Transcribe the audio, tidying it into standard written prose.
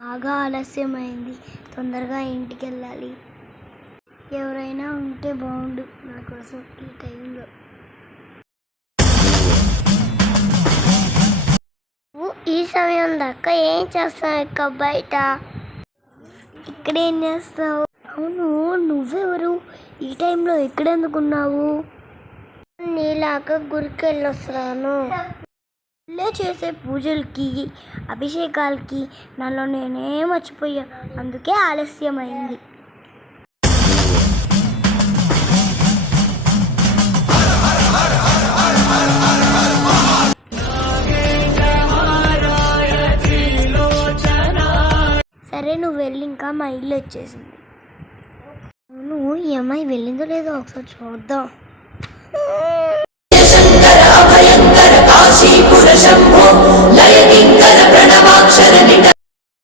బాగా ఆలస్యమైంది. తొందరగా ఇంటికి వెళ్ళాలి. ఎవరైనా ఉంటే బాగుండు నా కోసం ఈ టైంలో. ఈ సమయం దాకా ఏం చేస్తావు అక్క బయట? ఇక్కడేం చేస్తావు? అవును, నువ్వెవరు? ఈ టైంలో ఎక్కడెందుకున్నావు? నీలాగా గురికి వెళ్ళొస్తాను. చేసే పూజలకి అభిషేకాలకి నాలో నేనే మర్చిపోయా, అందుకే ఆలస్యమైంది. సరే, నువ్వు వెళ్ళి ఇంకా మా ఇల్లు వచ్చేసింది. అవును, ఈ అమ్మాయి వెళ్ళిందో లేదో ఒకసారి చూద్దాం. శంకర అభయంకర కాశీపుర శంభో లయ